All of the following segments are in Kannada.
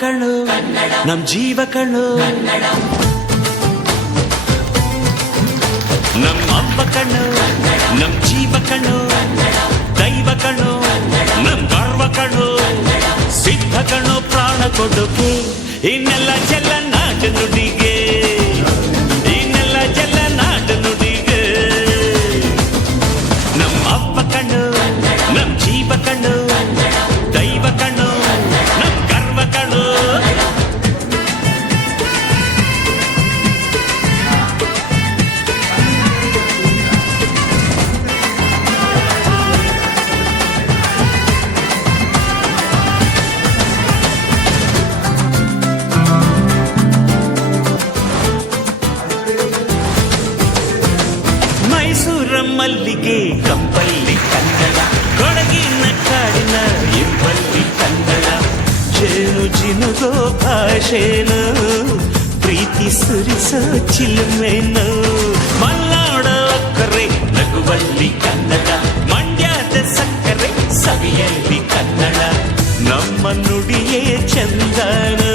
ಕಣ್ಣು ನಮ್ ಜೀವ ಕಣ್ಣು ನಮ್ ಅಪ್ಪ ಕಣ್ಣು ನಮ್ ಜೀವ ಕಣ್ಣು ದೈವ ಕಣ್ಣು ನಮ್ ಗರ್ವ ಕಣ್ಣು ಸಿದ್ಧ ಕಣ್ಣು ಪ್ರಾಣ ಕೊಡುಗೆ ಇನ್ನೆಲ್ಲ ಚೆಲ್ಲ ನಾಡು ನುಡಿಗೆ ಇನ್ನೆಲ್ಲ ಚೆಲ್ಲ ನಾಡು ನುಡಿಗೆ ನಮ್ ಅಪ್ಪ ಕಣ್ಣು ನಮ್ ಜೀವ ಕಣ್ಣು ದೈವ ಕಣ್ಣು ನಮ್ ಗರ್ವ ಕಣ್ಣು ಮೈಸೂರ ಮಲ್ಲಿಗೆ ಕಂಪಲ್ಲಿ ಕನ್ನಡ ಕೊಡಗಿನ ಕಾಡಿನ ಇಂಪಲ್ಲಿ ಕನ್ನಡ ಜೇನು ಜಿನುಗೋ ಭಾಷೆನು ಪ್ರೀತಿ ಸುರಿಸೋ ಚಿಲುಮೆನು ಮಲ್ನಾಡ ಕರೆ ನಗುವಲ್ಲಿ ಕನ್ನಡ ಮಂಡ್ಯದ ಸಕ್ಕರೆ ಸವಿಯಲ್ಲಿ ಕನ್ನಡ ನಮ್ಮ ನುಡಿಯೇ ಚಂದನು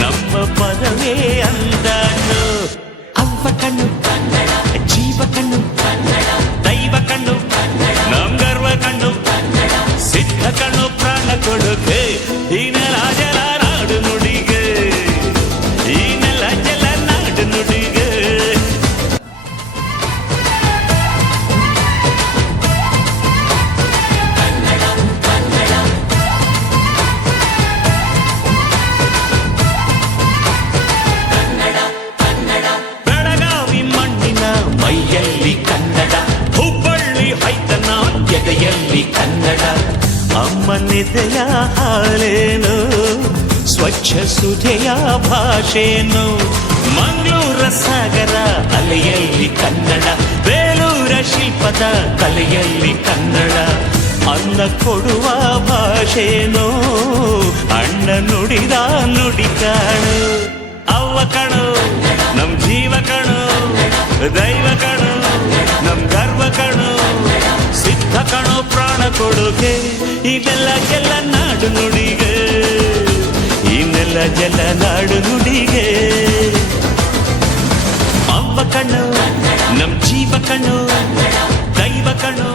ನಮ್ಮ ಪದವೇ ಅಂದನು ಅವ್ವ ಕಣ್ಣು ಕನ್ನಡ ಜೀವ ಕಣ್ಣು ಕನ್ನಡ ದೈವ ಕಣ್ಣು ನಮ್ ಗರ್ವ ಕಣ್ಣು ಸಿದ್ಧ ಕಣ್ಣು ಪ್ರಾಣ ಕೊಡುಗೆ ಈ ನೆಲ ಜಲ ನಾಡು ನುಡಿಗೆ ಈ ನೆಲ ಜಲ ನಾಡು ನುಡಿಗೆ ಬೆಳಗಾವಿ ಮಣ್ಣಿನ ಮೈಯಲ್ಲಿ ಕನ್ನಡ ಹುಬ್ಬಳ್ಳಿ ಹೈತನ ಎದೆಯಲ್ಲಿ ಕನ್ನಡ ಅಮ್ಮನೆದೆಯ ಹಾಲೇನು ಸ್ವಚ್ಛ ಸುಧೆಯ ಭಾಷೆನು ಮಂಗಳೂರ ಸಾಗರ ಅಲೆಯಲ್ಲಿ ಕನ್ನಡ ಬೇಲೂರ ಶಿಲ್ಪದ ಕಲೆಯಲ್ಲಿ ಕನ್ನಡ ಅನ್ನ ಕೊಡುವ ಭಾಷೆನು ಅಣ್ಣ ನುಡಿದ ನುಡಿ ಕಾಣು ಅವ್ವ ಕಣು ನಮ್ ಜೀವ ಕಣು ದೈವ ಕಣು ನಮ್ ಗರ್ವ ಕಣು ಸಿದ್ಧ ಕಣು ಪ್ರಾಣ ಕೊಡುಗೆ ಇದೆಲ್ಲ ಜಲ ನಾಡು ನುಡಿಗೆ ಇನ್ನೆಲ್ಲ ಜಲ ನಾಡು ನುಡಿಗೆ ಅವ್ವ ಕಣ್ಣು ನಮ್ ಜೀವ ಕಣ್ಣು ದೈವ ಕಣ್ಣು